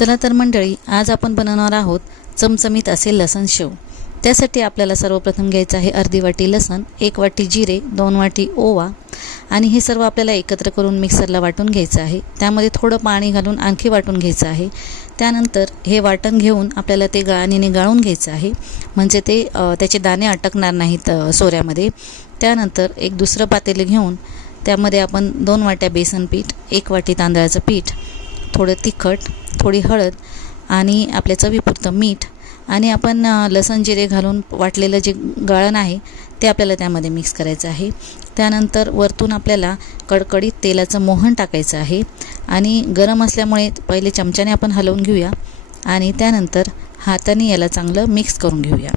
चला तर मंडळी, आज आपण बनवणार आहोत चमचमीत असे लसण शेव। त्यासाठी आपल्याला सर्वप्रथम घ्यायचं आहे अर्धी वाटी लसण, 1 वाटी जिरे, 2 वाटी ओवा आणि हे सर्व आपल्याला एकत्र करून मिक्सरला वाटून घ्यायचं आहे। त्यामध्ये थोडं पाणी घालून आणखी वाटून घ्यायचं आहे। त्यानंतर हे वाटण घेऊन आपल्याला ते गाळणीने गाळून घ्यायचं आहे, म्हणजे ते त्याचे दाणे अटकणार नाहीत सोऱ्यामध्ये। त्यानंतर एक दुसरं पातेले घेऊन त्यामध्ये आपण 2 वाट्या बेसन पीठ, 1 वाटी तांदळाचं पीठ, थोडं तिखट, थोडी हळद आणि आपल्या चवीपुरतं मीठ आणि आपण लसण जिरे घालून वाटलेलं जे गाळण आहे ते आपल्याला त्यामध्ये मिक्स करायचं आहे। त्यानंतर वरतून आपल्याला कडकडीत तेलाचं मोहन टाकायचं आहे आणि गरम असल्यामुळे पहिले चमच्याने आपण हलवून घेऊया आणि त्यानंतर हाताने याला चांगलं मिक्स करून घेऊया।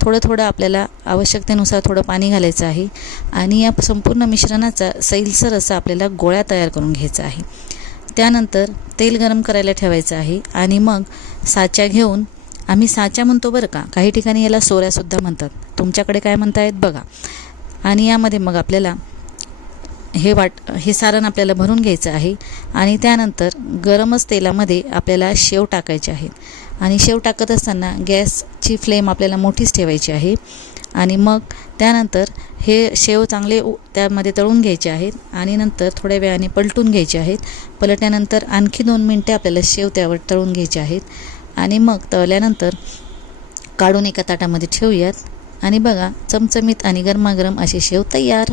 थोडं थोडं आपल्याला आवश्यकतेनुसार थोडं पाणी घालायचं आहे आणि या संपूर्ण मिश्रणाचा सैलसर असा आपल्याला गोळा तयार करून घ्यायचा आहे। त्यानंतर तेल गरम करायला ठेवायचं आहे आणि मग साचा घेऊन, आम्ही साचा म्हणतो बरं का, काही ठिकाणी याला सोऱ्यासुद्धा म्हणतात, तुमच्याकडे काय म्हणतायत बघा। आणि यामध्ये मग आपल्याला हे सारण आपल्याला भरून घ्यायचं आहे आणि त्यानंतर गरमच तेलामध्ये आपल्याला शेव टाकायचे आहेत आणि शेव टाकत असताना गॅसची फ्लेम आपल्याला मोठीच ठेवायची आहे आणि मग त्यानंतर हे शेव चांगले त्यामध्ये तळून घ्यायचे आहेत आणि नंतर थोड्या वेळाने पलटून घ्यायचे आहेत। पलटल्यानंतर आणखी 2 मिनिटे आपल्याला शेव त्यावर तळून घ्यायचे आहेत आणि मग तळल्यानंतर काढून एका ताटामध्ये ठेवूयात आणि बघा, चमचमीत आणि गरमागरम असे शेव तयार।